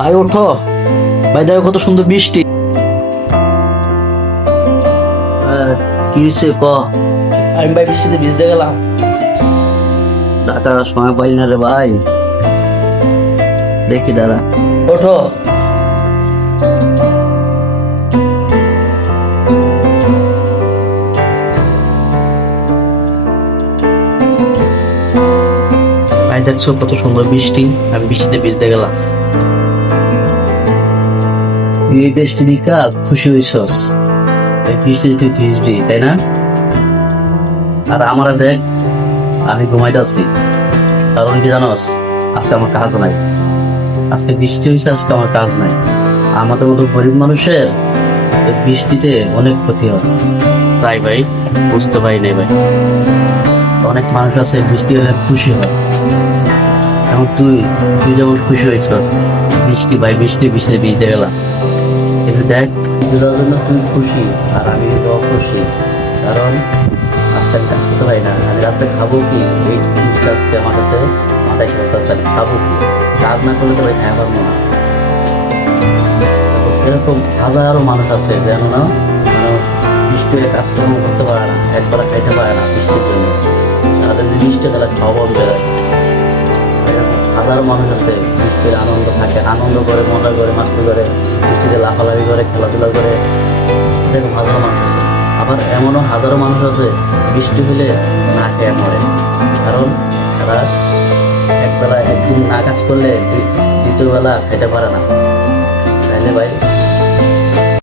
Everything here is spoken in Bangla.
ভাই ওঠো, ভাই দেখো কত সুন্দর বৃষ্টি। কি হয়েছে ক? আমি ভাই বৃষ্টিতে ভিজতে গেলাম। ডাটা সময় পাই না রে ভাই, দেখি দাঁড়া। ওঠো। ভাই দেখছো কত সুন্দর বৃষ্টি, আমি বৃষ্টিতে ভিজতে গেলাম। এই বৃষ্টি দেখা খুশি হইছস? এই বৃষ্টিতে তুই ভিজবি তাই না? আর আমার দেখ, আমি ঘুমাইতেছি, কারণ কি জানোস? আজকে আমার কাজ নাই। আজকে বৃষ্টি হয়েছে, আজকে আমার কাজ নাই। আমাদের মতো গরিব মানুষের এই বৃষ্টিতে অনেক ক্ষতি হয়। তাই ভাই, বুঝতে পারি নাই ভাই। অনেক মানুষ আছে বৃষ্টি হলে খুশি হয়। এখন তুই তুই যেমন খুশি হয়েছস, বৃষ্টি ভাই বৃষ্টি বৃষ্টিতে ভিজতে গেলাম, কিন্তু দেখ বুঝার জন্য তুই খুশি আর আমি কিন্তু অখুশি। কারণ আজকে আমি কাজ করতে পারি না, আমি রাত্রে খাবো কি? এই জিনিসটা আজকে আমার কাছে মাথায় খেলতে, আমি খাবো কি? কাজ না করলে তো ভাই খাই পারবো না। এরকম হাজারো মানুষ আছে যেন না, মানে বৃষ্টি হলে কাজকর্ম করতে পারে না, একবেলা খাইতে পারে না বৃষ্টির জন্য। তাদের বৃষ্টি গেলে খাওয়া বন্ধ হয়ে যায়। এরকম হাজারো মানুষ আছে বৃষ্টির আনন্দ থাকে, আনন্দ করে, মজা করে, মাস্তি করে, বৃষ্টিতে লাফালাফি করে, খেলাধুলা করে। এরকম হাজারো মানুষ আছে। আবার এমনও হাজারো মানুষ আছে বৃষ্টি হলে না খেয়ে মরে। কারণ তারা একবেলা একদিন না কাজ করলে দ্বিতীয় বেলা খেতে পারে না। তাইলে ভাই